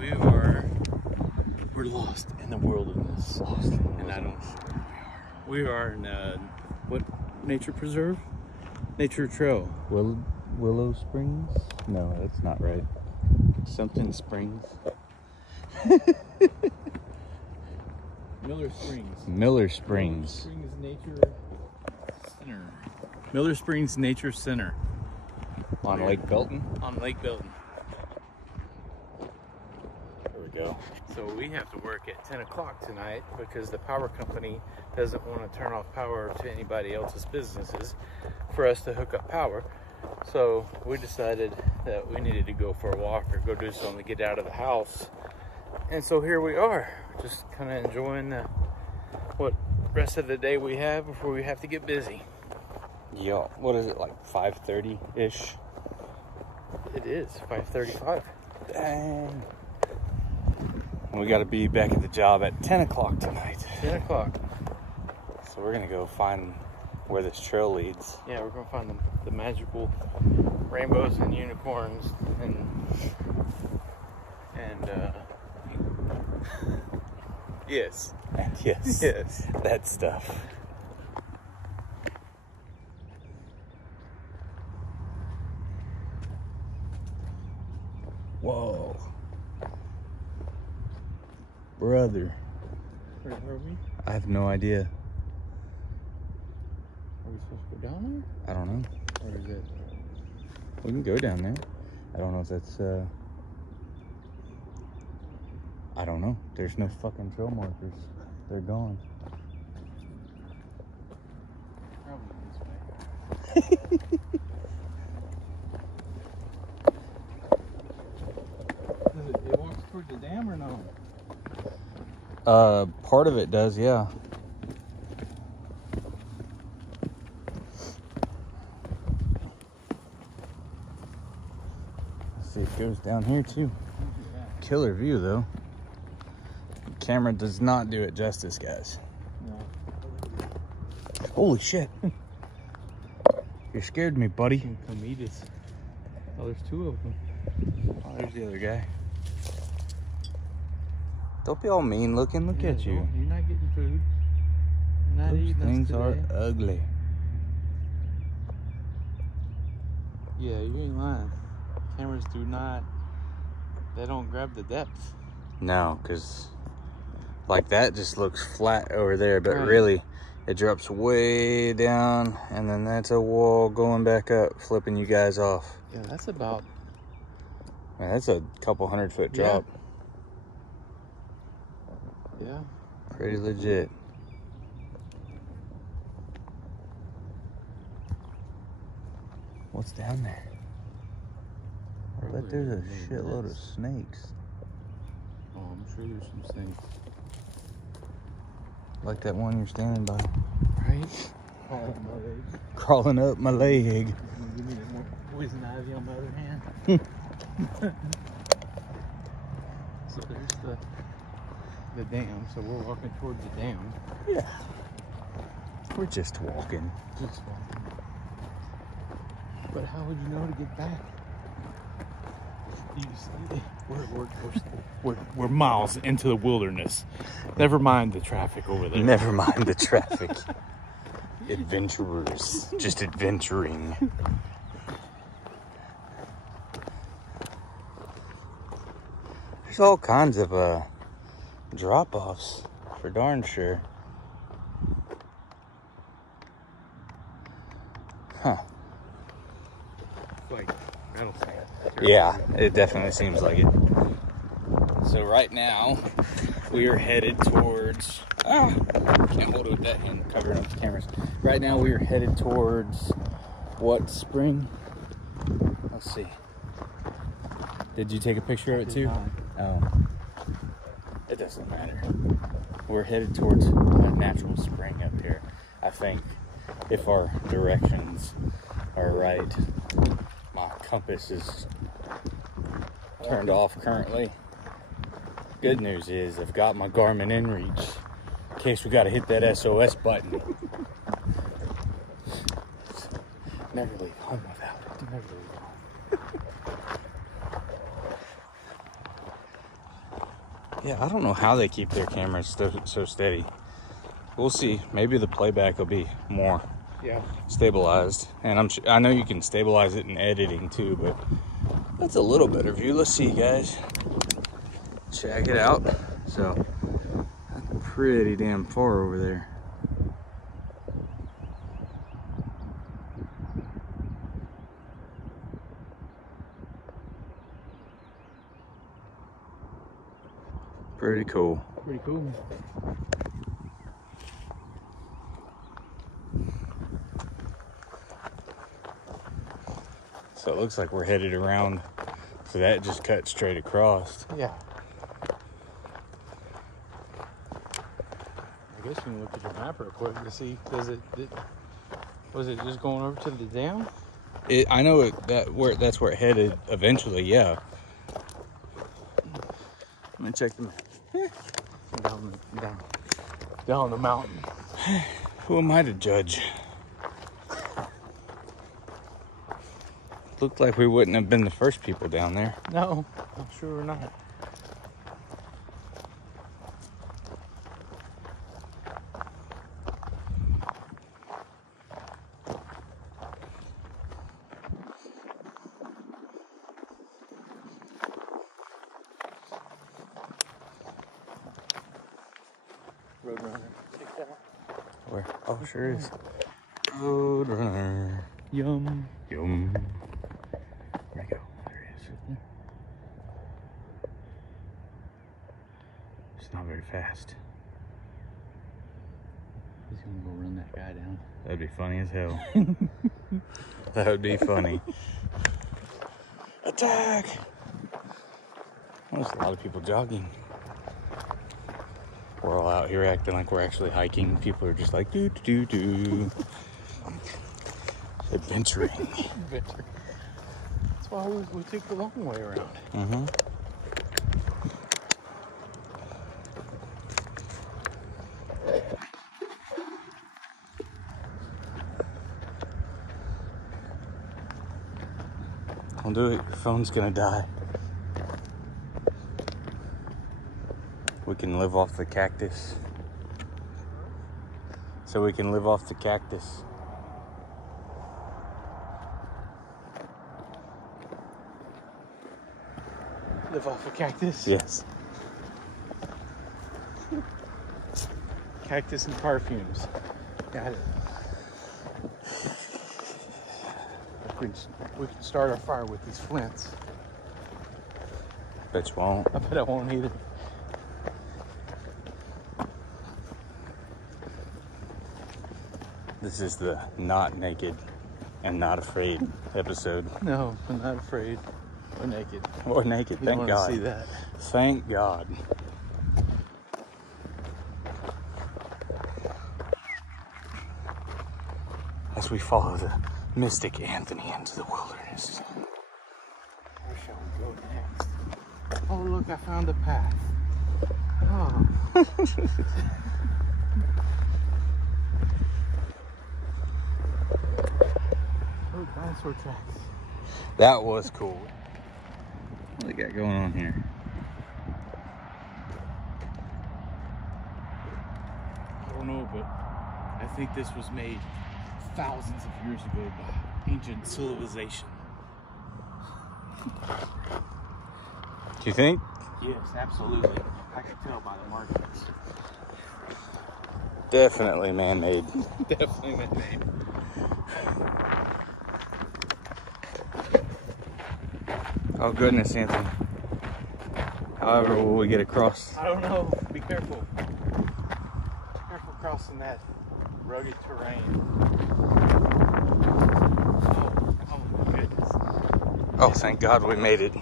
We're lost in the wilderness. And I don't know where we are. We are in what nature preserve? Nature trail. Willow Springs? No, that's not right. Something Springs. Miller Springs. Miller Springs. Springs Nature Center. Miller Springs Nature Center. On Lake Belton? On Lake Belton. There we go. So we have to work at 10 o'clock tonight because the power company doesn't want to turn off power to anybody else's businesses for us to hook up power. So we decided that we needed to go for a walk or go do something to get out of the house. And so here we are, just kind of enjoying what rest of the day we have before we have to get busy. Yeah, what is it, like 5:30-ish? It is 5:35. Dang. We got to be back at the job at 10 o'clock tonight. 10 o'clock. So we're going to go find where this trail leads. Yeah, we're going to find the magical rainbows and unicorns and yes. And yes. Yes. That stuff. Whoa. Brother. Where are we? I have no idea. Are we supposed to go down I don't know. there? Or is it? We can go down there. I don't know if that's, I don't know. There's no fucking trail markers. They're gone. Probably this way. It walks towards the dam or no? Part of it does, yeah. Let's see, it goes down here too. Killer view though. The camera does not do it justice, guys. No. Holy shit. You scared me, buddy. Come eat us. Oh, there's two of them. Oh, there's the other guy. Don't be all mean looking. Look at you. You're not getting food. You're not Those eating things us are today. ugly. Yeah, you ain't lying. Cameras do not. They don't grab the depth. No, because like that just looks flat over there, but Right. really it drops way down, and then that's a wall going back up, flipping you guys off. Yeah, that's about. Man, that's a couple 100-foot drop. Yeah. Pretty legit. What's down there? I bet there's a shitload of snakes. Oh, I'm sure there's some snakes. Like that one you're standing by. Right? Oh, my legs. Crawling up my leg. Give me more poison ivy on my other hand. So there's the dam. So we're walking towards the dam. Yeah. We're just walking. Just walking. But how would you know to get back? You see, we're miles into the wilderness. Never mind the traffic over there. Never mind the traffic. Adventurers. Just adventuring. There's all kinds of drop-offs, for darn sure. Huh. Like rattlesnake. Yeah, it definitely seems like it. So right now, we are headed towards... can't hold it with that hand covering up the cameras. Right now, we are headed towards what spring? Let's see. Did you take a picture of it too? Oh. It doesn't matter. We're headed towards a natural spring up here. I think if our directions are right. My compass is turned off currently. Good news is I've got my Garmin inReach in case we got to hit that SOS button. Never leave home without it. Never leave home. Yeah, I don't know how they keep their cameras so steady. We'll see. Maybe the playback will be more stabilized. And I know you can stabilize it in editing too, but that's a little better view. Let's see, guys. Check it out. So, that's pretty damn far over there. Pretty cool. Pretty cool. So it looks like we're headed around. So that just cut straight across. Yeah. I guess you can look at your map real quick to see, was it just going over to the dam? I know that's where it headed eventually, yeah. Let me check the map. Down the mountain. Who am I to judge? Looked like we wouldn't have been the first people down there. No, I'm sure we're not. Roadrunner. Check that. Where? Oh, sure is. Roadrunner. Yum. Yum. Where'd he go? There he is. It's not very fast. He's gonna go run that guy down. That'd be funny as hell. That would be funny. Attack! There's a lot of people jogging. We're all out here acting like we're actually hiking. People are just like, do. Adventuring. That's why we took the long way around. Mm-hmm. Don't do it. Your phone's gonna die. We can live off the cactus. So we can live off the cactus. Live off a cactus? Yes. Cactus and perfumes. Got it. We can start our fire with these flints. Bet you won't. I bet I won't either. This is the not naked and not afraid episode. No, I'm not afraid. Or naked. Or naked, You thank don't God. want to see that. Thank God. As we follow the mystic Anthony into the wilderness. Where shall we go next? Oh, look, I found a path. Oh. Oh, dinosaur tracks. That was cool. What do they got going on here? I don't know, but I think this was made thousands of years ago by ancient civilization. Do you think? Yes, absolutely. I can tell by the markings. Definitely man-made. Definitely man-made. Oh goodness, Anthony. However, will we get across? I don't know. Be careful. Careful crossing that rugged terrain. Oh my goodness. Oh, thank God we made it.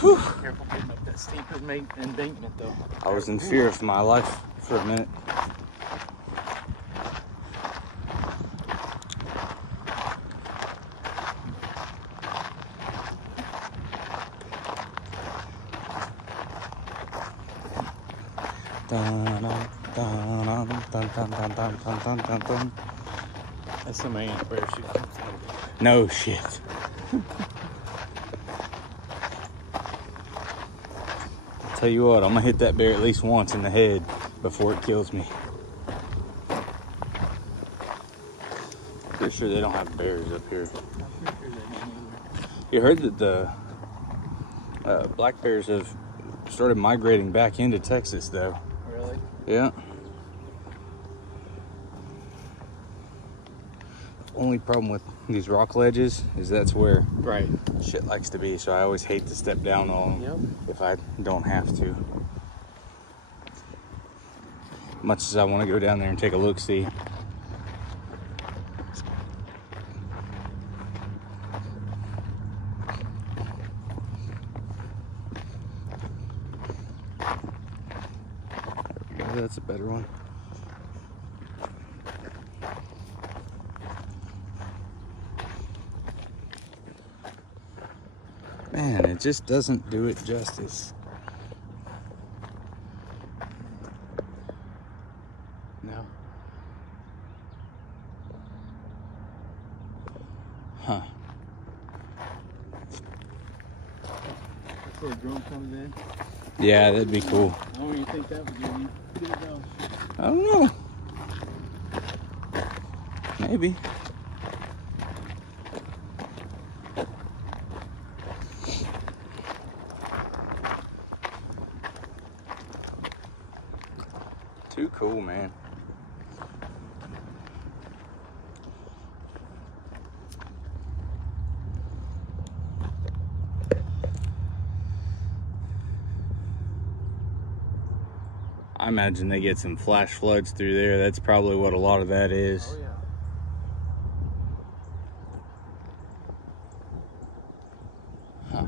Whew. Careful getting up that steep embankment, though. I was in fear of my life for a minute. That's some man parachute. No shit. Tell you what, I'm gonna hit that bear at least once in the head before it kills me. Pretty sure they don't have bears up here. I'm pretty sure they don't either. You heard that the black bears have started migrating back into Texas, though. Really? Yeah. Only problem with these rock ledges is that's where Right. shit likes to be, so I always hate to step down on them if I don't have to. Much as I want to go down there and take a look-see. There we go, that's a better one. Man, it just doesn't do it justice. No. Huh. That's where a drone comes in. Yeah, that'd be cool. I don't even think that would get it done. I don't know. Maybe. Too cool, man. I imagine they get some flash floods through there. That's probably what a lot of that is. Oh, yeah. Huh.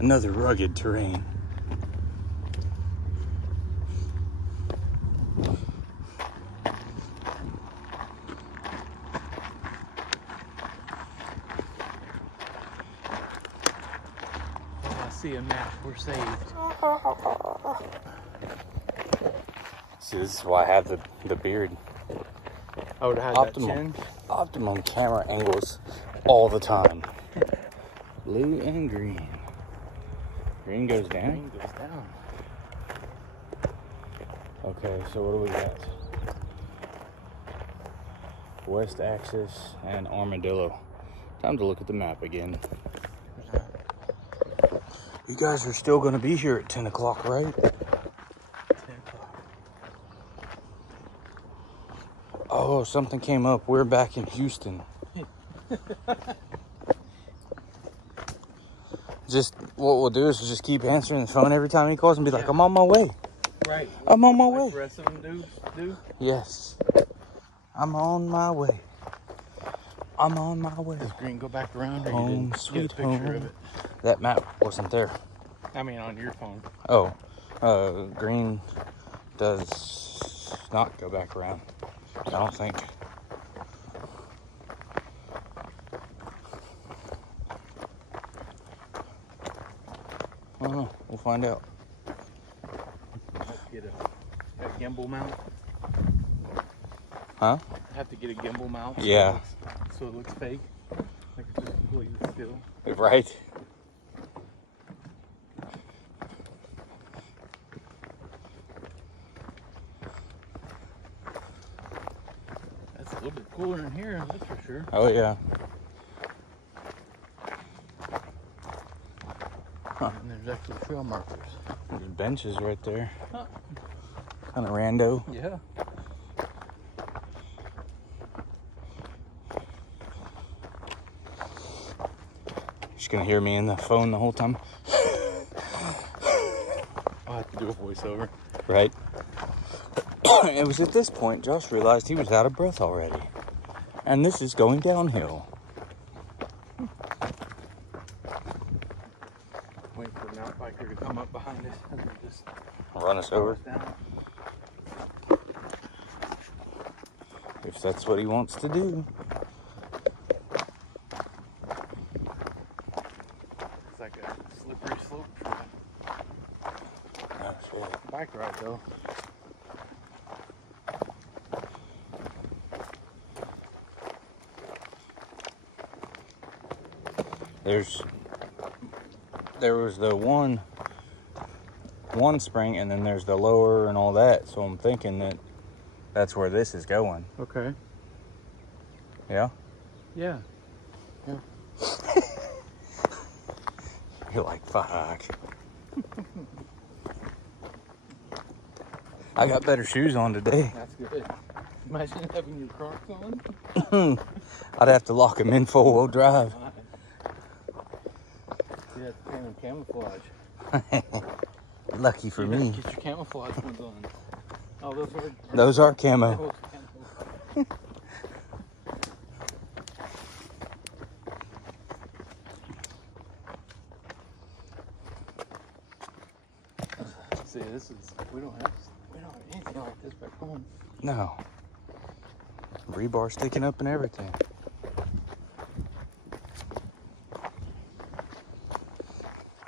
Another rugged terrain. I see a map. We're saved. See, this is why I have the beard. Oh, to have that chin? Optimum camera angles all the time. Blue and green. Green goes down. Green goes down. Okay, so what do we got? West axis and armadillo. Time to look at the map again. You guys are still going to be here at 10 o'clock, right? 10 o'clock. Oh, something came up. We're back in Houston. Just what we'll do is just keep answering the phone every time he calls and be like, I'm on my way. Right. I'm on my Like way. the rest of them do? Yes. I'm on my way. I'm on my way. Does Green go back around or Home, you didn't sweet get a picture home. of it? That map wasn't there. I mean, on your phone. Oh, Green does not go back around. I don't think. I don't know. We'll find out. Have to get a gimbal mount. Huh? Have to get a gimbal mount. Yeah. So it looks fake. Like it's just completely still. Right? That's a little bit cooler in here, that's for sure. Oh, yeah. Huh. And there's actually trail markers. There's benches right there. Huh. Kind of rando. Yeah. Just gonna hear me in the phone the whole time. I'll have to do a voiceover. Right? It was at this point Josh realized he was out of breath already. And this is going downhill. Wait for a mountain biker to come up behind us and then just Run us over. down. If that's what he wants to do. It's like a slippery slope for Oh, shit. a bike ride though. There was the one spring, and then there's the lower and all that. So I'm thinking that that's where this is going. Okay. Yeah? Yeah. You're like, fuck. I got better shoes on today. That's good. Imagine having your Crocs on. I'd have to lock them in full-wheel drive. You have to paint them camouflage. Lucky for me. Get your camouflage ones on. Oh, those are camo. See, we don't have anything like this back home. No. Rebar sticking up and everything.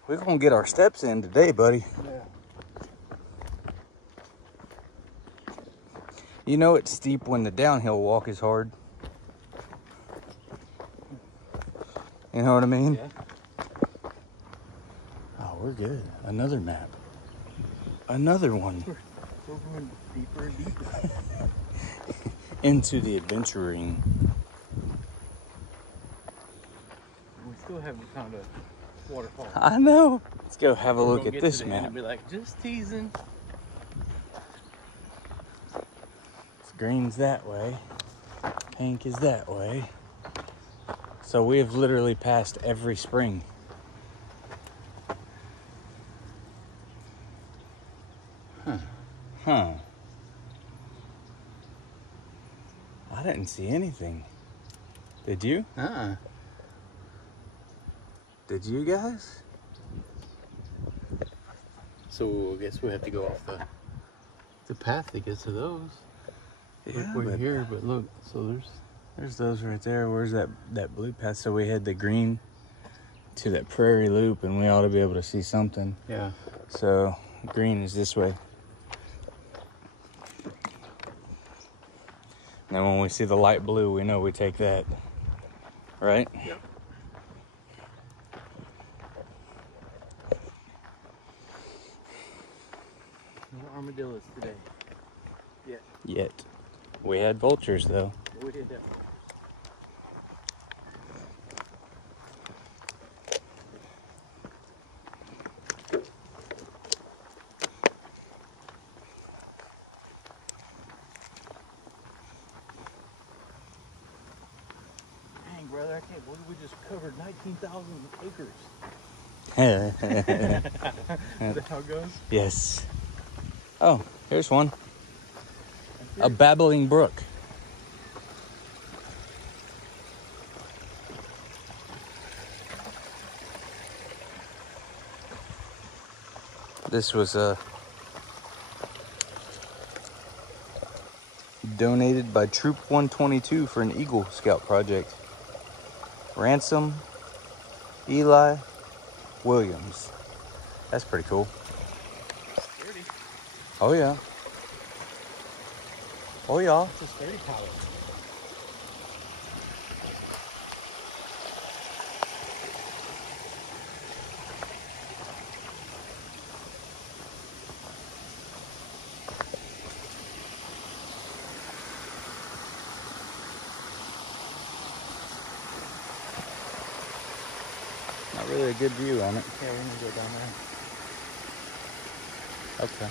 We're gonna get our steps in today, buddy. Yeah. You know it's steep when the downhill walk is hard. You know what I mean? Yeah. Oh, we're good. Another map. Another one. We're going deeper and deeper. Into the adventuring. We still haven't found a waterfall. I know. Let's go have a look at Get this to the end map. and be like, just teasing. Green's that way. Pink is that way. So we have literally passed every spring. Huh. I didn't see anything. Did you? Did you guys? So I guess we have to go off the path to get to those. Yeah, We're here, but look, so there's those right there. Where's that blue path? So we had the green to that prairie loop, and we ought to be able to see something. yeah. So green is this way. And then when we see the light blue, we know we take that. Right? Yep. No armadillos today. Yet. We had vultures though. We did that. Dang, brother, I can't believe we just covered 19,000 acres. Is that how it goes? Yes. Oh, here's one. A babbling brook. This was donated by Troop 122 for an Eagle Scout project. Ransom Eli Williams. That's pretty cool. Sturdy. Oh yeah. Oh yeah. It's a sturdy pallet. Not really a good view on it. Yeah, we're gonna go down there. Okay.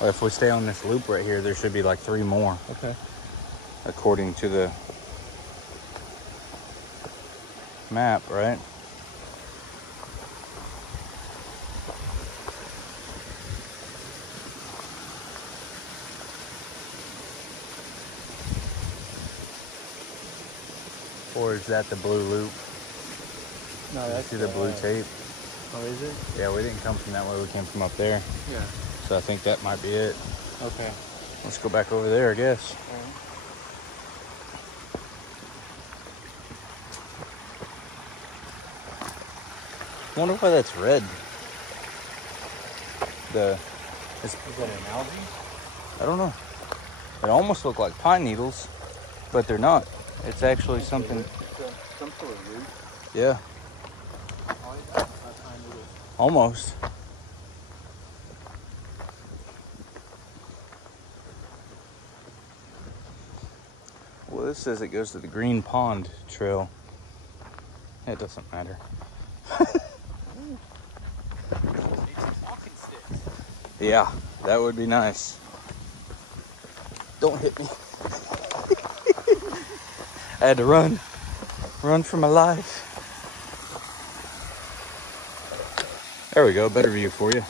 Well, if we stay on this loop right here, there should be like 3 more, Okay. according to the map, right? Or is that the blue loop? No, You that's see the blue tape? Oh, is it? Yeah, we didn't come from that way. We came from up there. Yeah. So I think that might be it. Okay. Let's go back over there, I guess. All right. I wonder why that's red. Is that an algae? I don't know. It almost look like pine needles, but they're not. It's actually something. some sort of route. Yeah. Oh, yeah. That's kind of it. Almost. Well, this says it goes to the Green Pond Trail. It doesn't matter. Walking sticks. Yeah, that would be nice. Don't hit me. I had to run for my life. There we go, better view for you.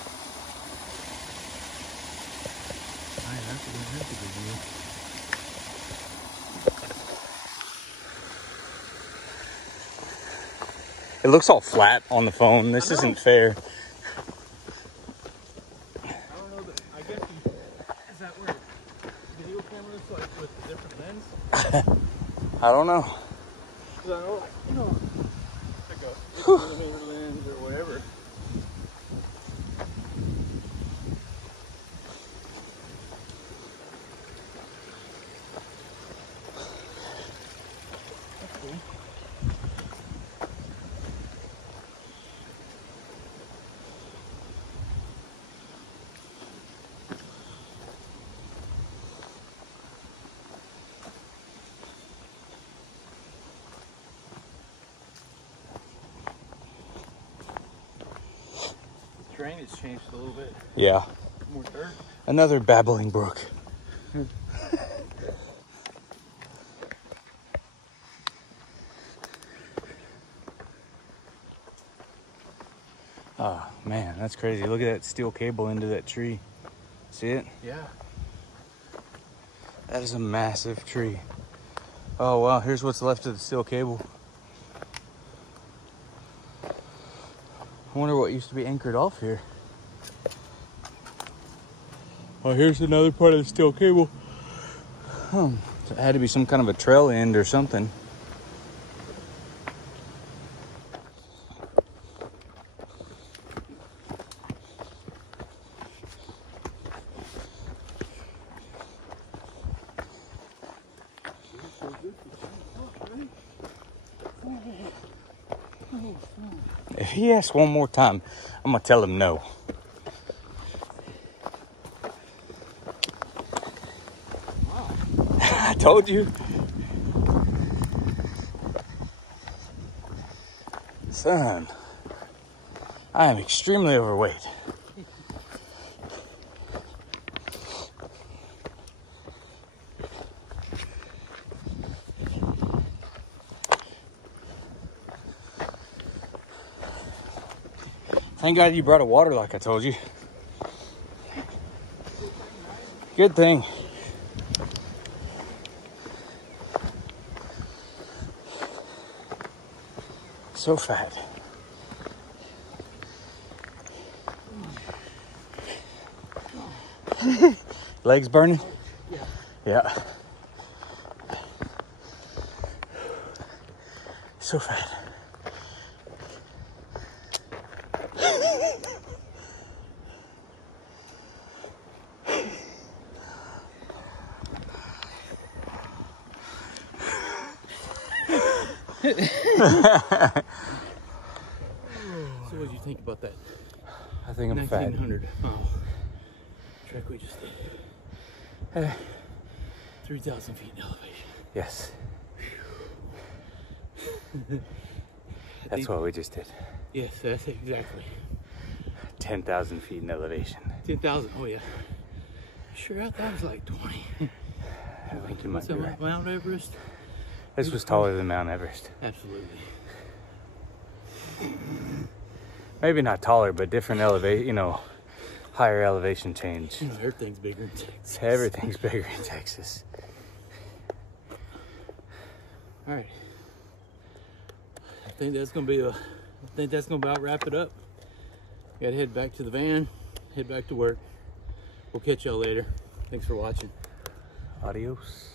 That's a good view. It looks all flat on the phone. This isn't fair. I don't know, but I guess is that where video cameras like with the different lens? I don't know. Because I know, like, you know, like a 50mm lens or whatever. That's cool. Terrain has changed a little bit. Yeah. More dirt. Another babbling brook. Oh man, that's crazy. Look at that steel cable into that tree. See it? Yeah. That is a massive tree. Oh wow, here's what's left of the steel cable. I wonder what used to be anchored off here. Oh, here's another part of the steel cable. So it had to be some kind of a trail end or something. If he asks one more time, I'm gonna tell him no. Wow. I told you. Son, I am extremely overweight. Thank God you brought a water like I told you. Good thing. So fat. Legs burning? Yeah. Yeah. So fat. So what did you think about that? I think I'm fat. 1900 mile trek we just did. 3,000 feet in elevation. Yes. That's what we just did. Yes, that's it, exactly. 10,000 feet in elevation. 10,000, oh yeah. Sure, I thought it was like 20. I think you might be right. Mount Everest? This was taller than Mount Everest. Absolutely. Maybe not taller, but different elevation, you know, higher elevation change. You know, everything's bigger in Texas. Everything's bigger in Texas. All right. I think that's gonna about wrap it up. Gotta head back to the van, head back to work. We'll catch y'all later. Thanks for watching. Adios.